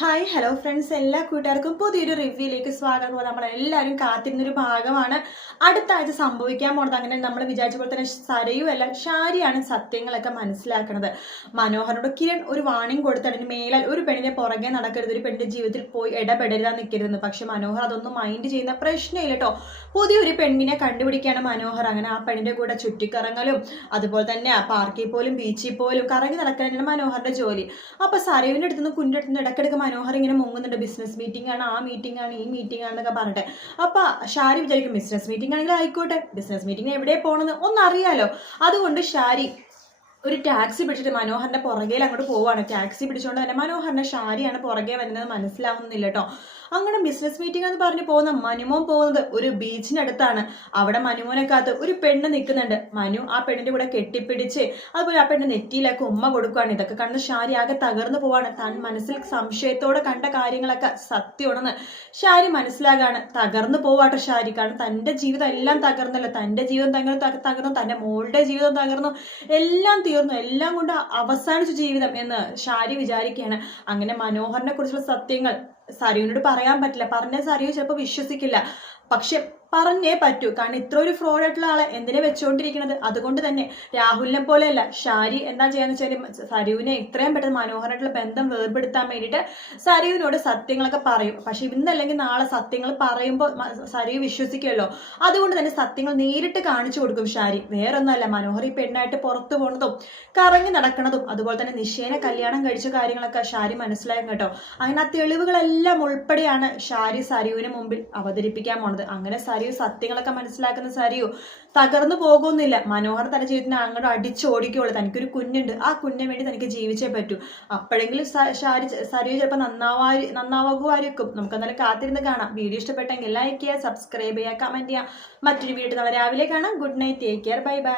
Hi hello friends, എല്ലാ കൂട്ടുകാർക്കും പുതിയൊരു റിവ്യൂയിലേക്ക് സ്വാഗതം. നമ്മളെല്ലാവരും കാത്തിരുന്നൊരു ഭാഗമാണ് അടുത്ത ആഴ്ച സംഭവിക്കാൻ പോണത്. അങ്ങനെ നമ്മൾ വിചാരിച്ച പോലെ തന്നെ സരയുമല്ല ഷാരിയാണ് സത്യങ്ങളൊക്കെ മനസ്സിലാക്കുന്നത്. മനോഹരനോട് കിരൺ ഒരു വാണിംഗ് കൊടുത്തിട്ട് മേലാൽ ഒരു പെണ്ണിനെ പുറകെ നടക്കരുത്, ഒരു പെണ്ണിന്റെ ജീവിതത്തിൽ പോയി ഇടപെടരുതാൻ നിൽക്കരുതെന്ന്. പക്ഷെ മനോഹർ അതൊന്നും മൈൻഡ് ചെയ്യുന്ന പ്രശ്നമില്ല കേട്ടോ. പുതിയൊരു പെണ്ണിനെ കണ്ടുപിടിക്കുകയാണ് മനോഹർ. അങ്ങനെ ആ പെണ്ണിന്റെ കൂടെ ചുറ്റിക്കറങ്ങലും അതുപോലെ തന്നെ പാർക്കിൽ പോലും ബീച്ചിൽ പോലും കറങ്ങി നടക്കാനാണ് മനോഹറിന്റെ ജോലി. അപ്പൊ സരയുവിന്റെ അടുത്തുനിന്ന് കുഞ്ഞിന്റെ അടുത്തുനിന്ന് ഇടയ്ക്കിടയ്ക്ക് മനോഹർ ഇങ്ങനെ മുങ്ങുന്നുണ്ട്. ബിസിനസ് മീറ്റിംഗ് ആണ്, ആ മീറ്റിംഗ് ആണ്, ഈ മീറ്റിംഗ് ആണെന്നൊക്കെ പറഞ്ഞിട്ട്. അപ്പൊ ഷാരി വിചാരിക്കും ബിസിനസ് മീറ്റിംഗ് ആണെങ്കിൽ ആയിക്കോട്ടെ, ബിസിനസ് മീറ്റിംഗ് എവിടെ പോകണമെന്ന് ഒന്നറിയാലോ. അതുകൊണ്ട് ഷാരി ഒരു ടാക്സി പിടിച്ചിട്ട് മനോഹറിന്റെ പുറകെ അങ്ങോട്ട് പോവാണ്. ടാക്സി പിടിച്ചുകൊണ്ട് തന്നെ മനോഹറിന്റെ ഷാരിയാണ് പുറകെ വരുന്നത് മനസ്സിലാവുന്നില്ല കേട്ടോ. അങ്ങനെ ബിസിനസ് മീറ്റിംഗ് എന്ന് പറഞ്ഞ് പോകുന്ന മനുമോൻ പോകുന്നത് ഒരു ബീച്ചിനടുത്താണ്. അവിടെ മനുമോനെക്കാത്ത് ഒരു പെണ്ണ് നിൽക്കുന്നുണ്ട്. മനു ആ പെണ്ണിന്റെ കൂടെ കെട്ടിപ്പിടിച്ച് അതുപോലെ ആ പെണ്ണ് നെറ്റിയിലൊക്കെ ഉമ്മ കൊടുക്കുകയാണ്. ഇതൊക്കെ കണ്ട് ഷാരി ആകെ തകർന്നു പോവാണ്. താൻ മനസ്സിൽ സംശയത്തോടെ കണ്ട കാര്യങ്ങളൊക്കെ സത്യമാണെന്ന് ഷാരി മനസ്സിലാകാണ്. തകർന്നു പോവാട്ടെ ഷാരി, കാരണം തന്റെ ജീവിതം എല്ലാം തകർന്നല്ലോ. തന്റെ ജീവിതം തകർന്നു, തന്റെ മോളുടെ ജീവിതം തകർന്നു, എല്ലാം തീർന്നു, എല്ലാം കൊണ്ട് അവസാനിച്ചു ജീവിതം എന്ന് ഷാരി വിചാരിക്കുകയാണ്. അങ്ങനെ മനോഹറിനെ കുറിച്ചുള്ള സത്യങ്ങൾ സരയുവിനോട് പറയാൻ പറ്റില്ല. പറഞ്ഞാൽ സരയു ചിലപ്പോൾ വിശ്വസിക്കില്ല. പക്ഷെ പറഞ്ഞേ പറ്റൂ, കാരണം ഇത്ര ഒരു ഫ്രോഡ് ആയിട്ടുള്ള ആളെ എന്തിനെ വെച്ചുകൊണ്ടിരിക്കുന്നത്. അതുകൊണ്ട് തന്നെ രാഹുലിനെ പോലെയല്ല ഷാരി എന്താ ചെയ്യാന്ന് വെച്ചാൽ സരയുവിനെ ഇത്രയും പെട്ടെന്ന് മനോഹരമായിട്ടുള്ള ബന്ധം വേർപെടുത്താൻ വേണ്ടിയിട്ട് സരയുവിനോട് സത്യങ്ങളൊക്കെ പറയും. പക്ഷെ ഇന്നല്ലെങ്കിൽ നാളെ സത്യങ്ങൾ പറയുമ്പോൾ സരയു വിശ്വസിക്കുമല്ലോ. അതുകൊണ്ട് തന്നെ സത്യങ്ങൾ നേരിട്ട് കാണിച്ചു കൊടുക്കും ഷാരി. വേറൊന്നുമല്ല, മനോഹർ ഈ പെണ്ണായിട്ട് പുറത്തു പോകുന്നതും കറങ്ങി നടക്കുന്നതും അതുപോലെ തന്നെ നിശ്ചയനെ കല്യാണം കഴിച്ച കാര്യങ്ങളൊക്കെ ഷാരി മനസ്സിലാക്കും കേട്ടോ. അങ്ങനെ ആ തെളിവുകളെല്ലാം ഉൾപ്പെടെയാണ് ഷാരി സരയുവിന് മുമ്പിൽ അവതരിപ്പിക്കാൻ പോണത്. അങ്ങനെ സരയു സത്യങ്ങളൊക്കെ മനസ്സിലാക്കുന്ന സരയു തകർന്നു പോകുന്നില്ല. മനോഹർ തന്റെ ജീവിതത്തിന് അങ്ങോട്ട് അടിച്ചോടിക്കുള്ളൂ. തനിക്കൊരു കുഞ്ഞുണ്ട്, ആ കുഞ്ഞിന് വേണ്ടി തനിക്ക് ജീവിച്ചേ പറ്റൂ. അപ്പോഴെങ്കിലും സരയു ചിലപ്പോൾ നന്നാവുമായിരിക്കും. നമുക്ക് എന്നാലും കാത്തിരുന്ന് കാണാം. വീഡിയോ ഇഷ്ടപ്പെട്ടെങ്കിൽ ലൈക്ക് ചെയ്യുക, സബ്സ്ക്രൈബ് ചെയ്യുക, കമന്റ് ചെയ്യുക. മറ്റൊരു വീഡിയോ നാളെ രാവിലെ കാണാം. Good night, take care, bye bye.